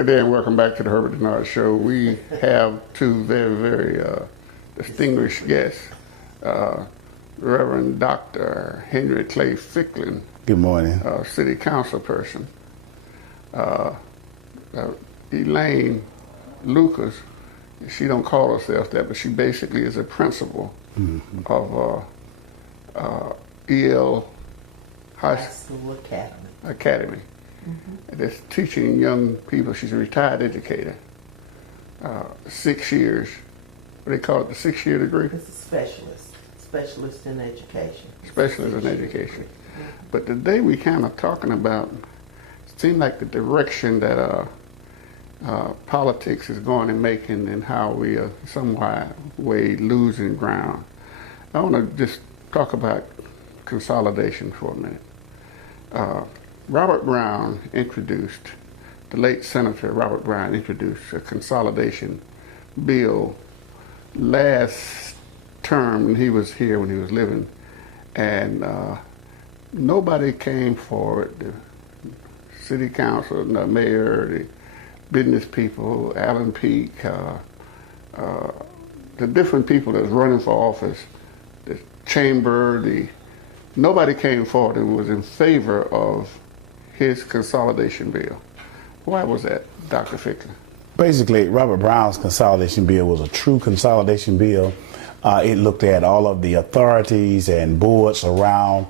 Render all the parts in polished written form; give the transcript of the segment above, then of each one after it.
Good day and welcome back to the Herbert Dennard Show. We have two very, very distinguished guests. Reverend Dr. Henry Clay Ficklin. Good morning. City council person. Elaine Lucas, she don't call herself that, but she basically is a principal of EL High School Academy. That's teaching young people. She's a retired educator. 6 years. What do they call it? The 6-year degree? It's a specialist in education. Specialist in education. But today we kind of talking about, it seemed like the direction that politics is going and making, and how we are somewhat way losing ground. I want to just talk about consolidation for a minute. Robert Brown introduced, the late Senator Robert Brown introduced a consolidation bill last term when he was here, when he was living, and nobody came forward. The city council, the mayor, the business people, Alan Peake, the different people that's running for office, the chamber, nobody came forward and was in favor of his consolidation bill. Why was that, Dr. Ficklin? Basically, Robert Brown's consolidation bill was a true consolidation bill. It looked at all of the authorities and boards around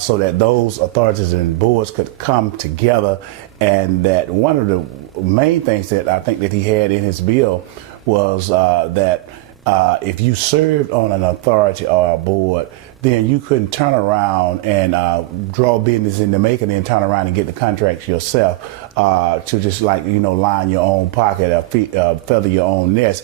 so that those authorities and boards could come together, and that one of the main things that I think that he had in his bill was that if you served on an authority or a board, then you couldn't turn around and draw business into making, and then turn around and get the contracts yourself to just, like, line your own pocket or feather your own nest.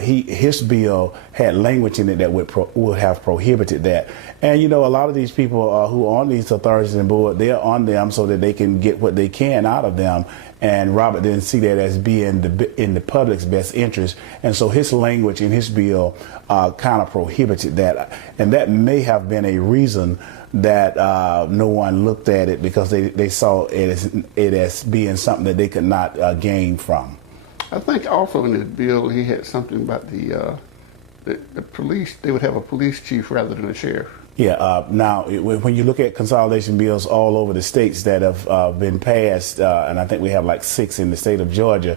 His bill had language in it that would have prohibited that. And a lot of these people who are on these authorities and board, they're on them so that they can get what they can out of them. And Robert didn't see that as being in the public's best interest. And so his language in his bill kind of prohibited that. And that may have been a reason that no one looked at it, because they saw it as being something that they could not gain from. I think also in his bill he had something about the police. They would have a police chief rather than a sheriff. Yeah. Now, when you look at consolidation bills all over the states that have been passed, and I think we have like 6 in the state of Georgia,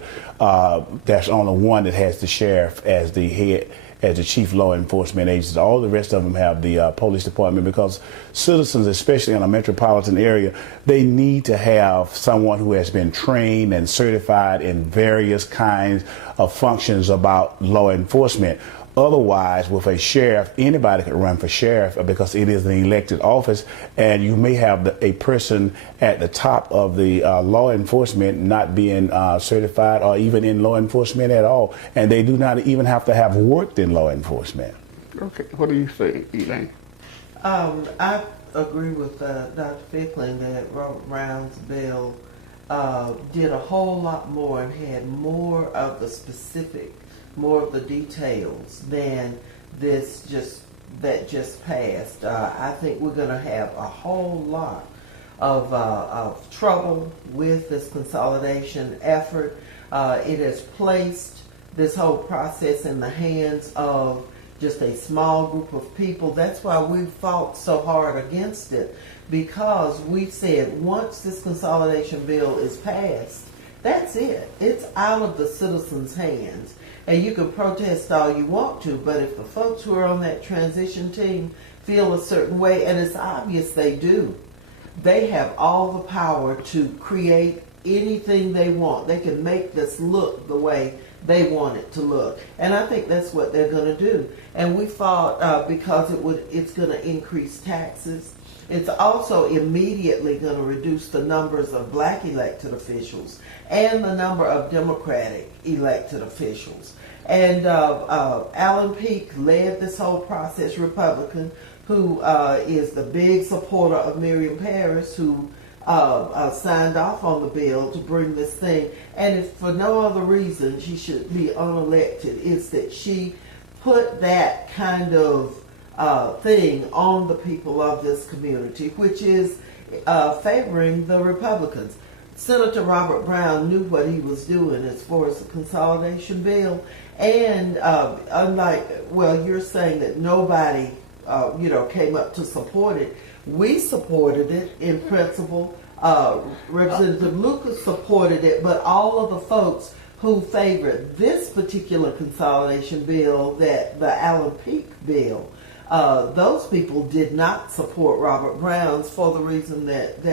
there's only one that has the sheriff as the head, as the chief law enforcement agency. All the rest of them have the police department, because citizens, especially in a metropolitan area, they need to have someone who has been trained and certified in various kinds of functions about law enforcement. Otherwise, with a sheriff, anybody could run for sheriff, because it is an elected office, and you may have a person at the top of the law enforcement not being certified or even in law enforcement at all, and they do not even have to have worked in law enforcement. Okay, what do you say, Elaine? I agree with Dr. Ficklin that Robert Brown's bill did a whole lot more and had more of the specific, more of the details than this that just passed. I think we're going to have a whole lot of trouble with this consolidation effort. It has placed this whole process in the hands of just a small group of people. That's why we fought so hard against it, because we said once this consolidation bill is passed, that's it. It's out of the citizens' hands. And you can protest all you want to, but if the folks who are on that transition team feel a certain way, and it's obvious they do, they have all the power to create anything they want. They can make this look the way they want it to look. And I think that's what they're going to do. And we fought because it's going to increase taxes. It's also immediately going to reduce the numbers of black elected officials and the number of Democratic elected officials. And Alan Peake led this whole process, Republican, who is the big supporter of Miriam Parris, who signed off on the bill to bring this thing. And if for no other reason she should be unelected, it's that she put that kind of thing on the people of this community, which is favoring the Republicans. Senator Robert Brown knew what he was doing as far as the consolidation bill. And you're saying that nobody, came up to support it. We supported it in principle. Representative Lucas supported it, but all of the folks who favored this particular consolidation bill, that the Allen Peake bill, those people did not support Robert Brown's for the reason that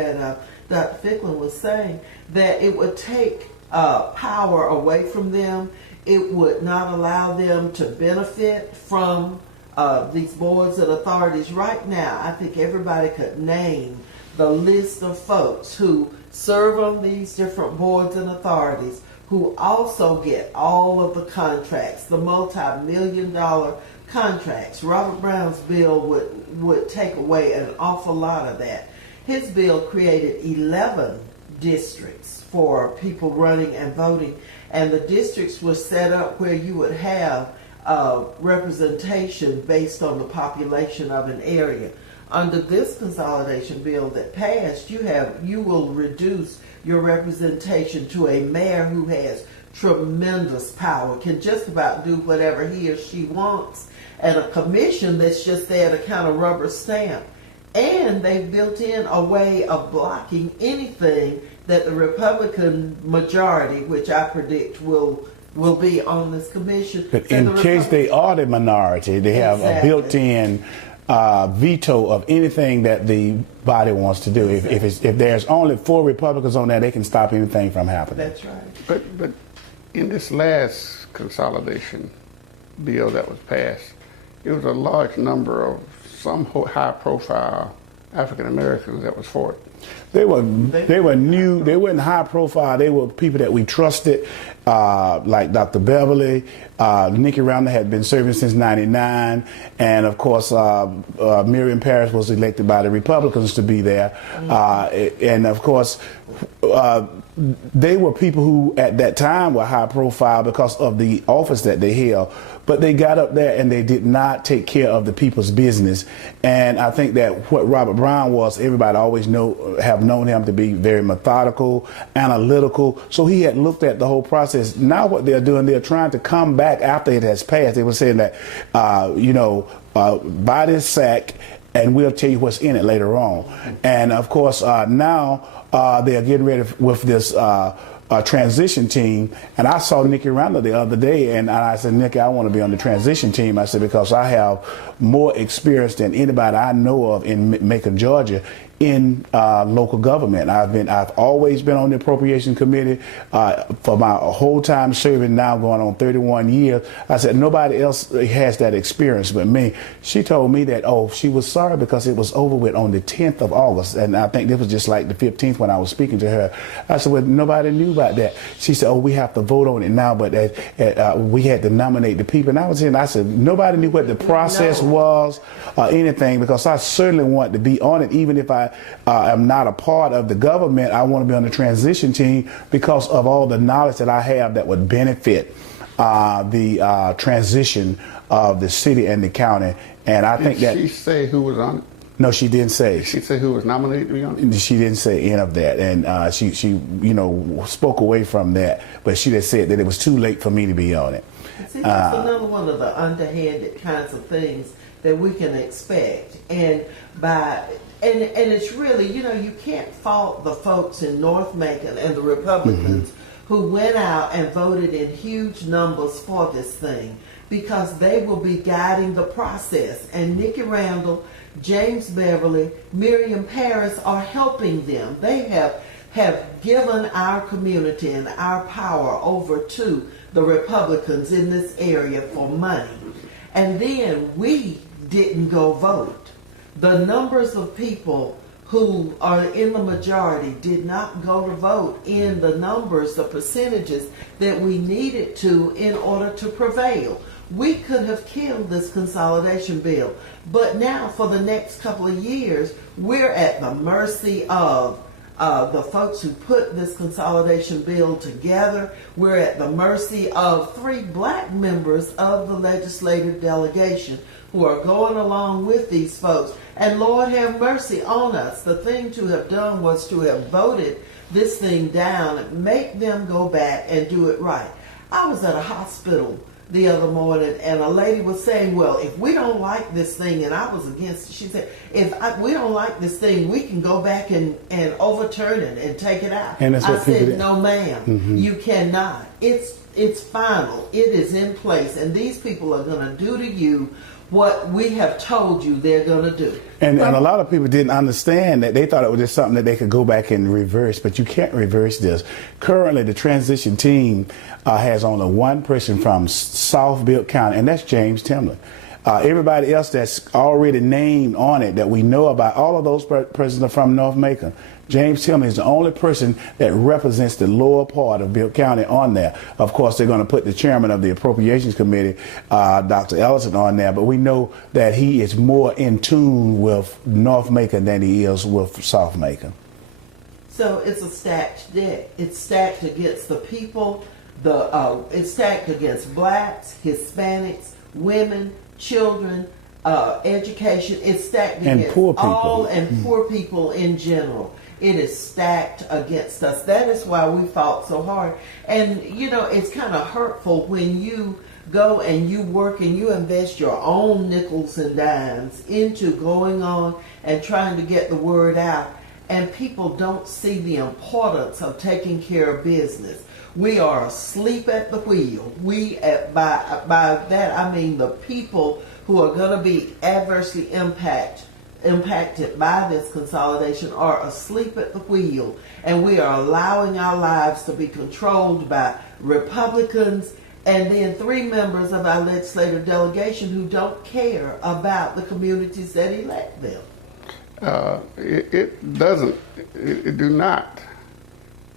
Dr. Ficklin was saying, that it would take power away from them. It would not allow them to benefit from these boards and authorities. Right now, I think everybody could name the list of folks who serve on these different boards and authorities, who also get all of the contracts, the multi-million-dollar contracts. Robert Brown's bill would take away an awful lot of that. His bill created 11 districts for people running and voting, and the districts were set up where you would have representation based on the population of an area. Under this consolidation bill that passed, you will reduce your representation to a mayor who has tremendous power, can just about do whatever he or she wants, and a commission that's just there to kind of rubber stamp. And they've built in a way of blocking anything that the Republican majority, which I predict will be on this commission. But in case they are the minority, they have a built-in veto of anything that the body wants to do. If there's only 4 Republicans on there, they can stop anything from happening. That's right. But in this last consolidation bill that was passed, it was a large number of some high-profile African Americans that was for it. They were new. They weren't high profile. They were people that we trusted, like Dr. Beverly. Nikki Randall had been serving since '99, and of course Miriam Parrish was elected by the Republicans to be there. And of course they were people who at that time were high profile because of the office that they held. But they got up there and they did not take care of the people's business. And I think that what Robert Brown was, everybody always have known him to be very methodical, analytical. So he had looked at the whole process. Now what they're doing, they're trying to come back after it has passed. They were saying that, buy this sack and we'll tell you what's in it later on. And of course, now they're getting ready with this transition team. And I saw Nikki Randall the other day, and I said, Nikki, I want to be on the transition team. I said, because I have more experience than anybody I know of in Macon, Georgia, in local government. I've always been on the appropriation committee for my whole time serving, now going on 31 years. I said, nobody else has that experience but me. She told me that, she was sorry because it was over with on the 10th of August. And I think this was just like the 15th when I was speaking to her. I said, well, nobody knew about that. She said, we have to vote on it now, but we had to nominate the people. And I said, nobody knew what the process was or anything, because I certainly want to be on it, even if I am not a part of the government. I want to be on the transition team because of all the knowledge that I have that would benefit the transition of the city and the county. And I think that... Did she say who was on it? No, she didn't say. Did she say who was nominated to be on it? She didn't say any of that, and she spoke away from that. But she just said that it was too late for me to be on it. See, that's another one of the underhanded kinds of things that we can expect, and it's really, you can't fault the folks in North Macon and the Republicans who went out and voted in huge numbers for this thing, because they will be guiding the process. And Nikki Randall, James Beverly, Miriam Parrish are helping them. They have given our community and our power over to the Republicans in this area for money. And then we didn't go vote. The numbers of people who are in the majority did not go to vote in the numbers, the percentages that we needed to in order to prevail. We could have killed this consolidation bill, but now for the next couple of years, we're at the mercy of the folks who put this consolidation bill together. We're at the mercy of 3 black members of the legislative delegation who are going along with these folks. And Lord have mercy on us. The thing to have done was to have voted this thing down, make them go back and do it right. I was at a hospital the other morning, and a lady was saying, well, if we don't like this thing, and I was against it, she said, we don't like this thing, we can go back and overturn it and take it out. And that's what I people said, did. no ma'am, Mm-hmm. you cannot. It's final. It is in place, and these people are going to do to you what we have told you they're going to do. And a lot of people didn't understand that. They thought it was just something that they could go back and reverse, but you can't reverse this. Currently, the transition team has only one person from South Bibb County, and that's James Timlin. Everybody else that's already named on it that we know about, all of those persons are from North Macon. James Timlin is the only person that represents the lower part of Bibb County on there. Of course, they're going to put the chairman of the Appropriations Committee, Dr. Ellison, on there, but we know that he is more in tune with North Macon than he is with South Macon. So it's a stacked deck. It's stacked against the people. It's stacked against blacks, Hispanics, women, children, education. It's stacked against poor people. all and poor people in general. It is stacked against us. That is why we fought so hard. And, you know, it's kind of hurtful when you go and you work and you invest your own nickels and dimes into going on and trying to get the word out. And people don't see the importance of taking care of business. We are asleep at the wheel. By that I mean the people who are going to be adversely impacted by this consolidation are asleep at the wheel, and we are allowing our lives to be controlled by Republicans and then 3 members of our legislative delegation who don't care about the communities that elect them. It do not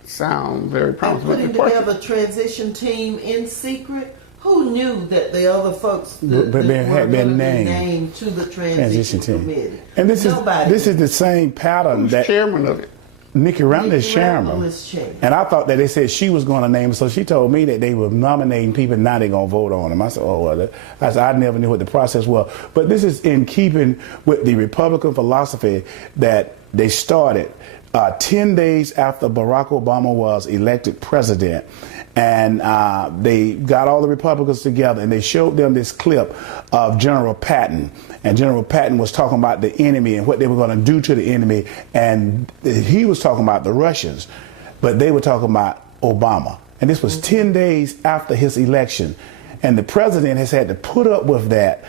sound very And promising. putting together a transition team in secret. Who knew that the other folks that were had been named to the transition committee? And this is the same pattern. Who's that chairman of it? Nikki Randall is Nikki chairman. Randall is chairman. And I thought that they said she was going to name him, so she told me that they were nominating people, now they're going to vote on them. I said, oh, well, I never knew what the process was. But this is in keeping with the Republican philosophy that they started 10 days after Barack Obama was elected president. And they got all the Republicans together and they showed them this clip of General Patton. And General Patton was talking about the enemy and what they were going to do to the enemy. And he was talking about the Russians, but they were talking about Obama. And this was 10 days after his election. And the president has had to put up with that,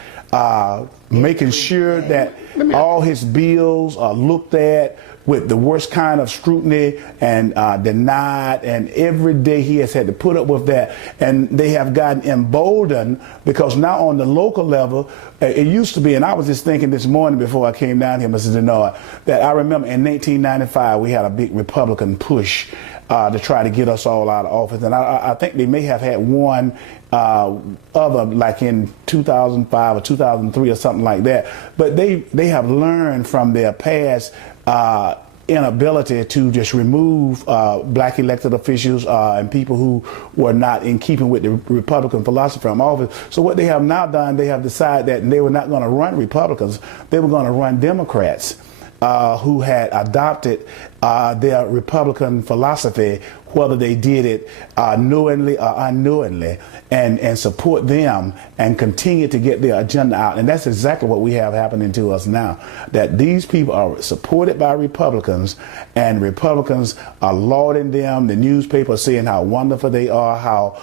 making sure that all his bills are looked at with the worst kind of scrutiny and denied, and every day he has had to put up with that. And they have gotten emboldened because now on the local level, it used to be, and I was just thinking this morning before I came down here, Mr. Dennard, that I remember in 1995 we had a big Republican push to try to get us all out of office. And I think they may have had one other, like in 2005 or 2003 or something like that. But they have learned from their past inability to just remove black elected officials and people who were not in keeping with the Republican philosophy from office. So what they have now done, they have decided that they were not going to run Republicans, they were going to run Democrats who had adopted their Republican philosophy, whether they did it knowingly or unknowingly, and support them and continue to get their agenda out. And that's exactly what we have happening to us now, that these people are supported by Republicans, and Republicans are lauding them. The newspaper saying how wonderful they are, how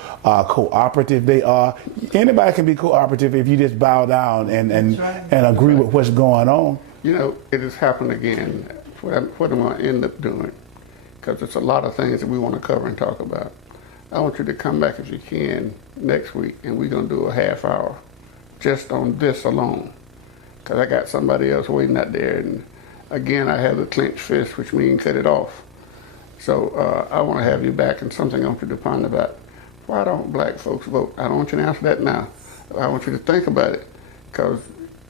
cooperative they are. Anybody can be cooperative if you just bow down and agree with what's going on. You know, it has happened again. What am I going to end up doing? Because there's a lot of things that we want to cover and talk about. I want you to come back if you can next week, and we're going to do a half hour just on this alone. Because I got somebody else waiting out there, and again, I have the clenched fist, which means cut it off. So I want to have you back, and something I want you to ponder about. Why don't black folks vote? I don't want you to answer that now. I want you to think about it, because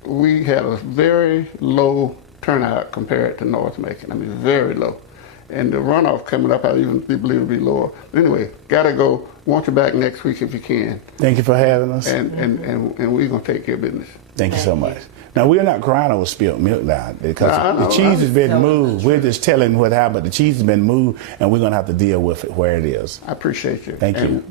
we had a very low turnout compared to North Macon. I mean, very low. And the runoff coming up, I even believe it'll be lower. Anyway, gotta go. Want you back next week if you can. Thank you for having us. And we're gonna take care of business. Thank you so much. Now, we're not crying over spilled milk now because the cheese has been moved. We're just telling what happened. The cheese has been moved, and we're going to have to deal with it where it is. I appreciate you. Thank you.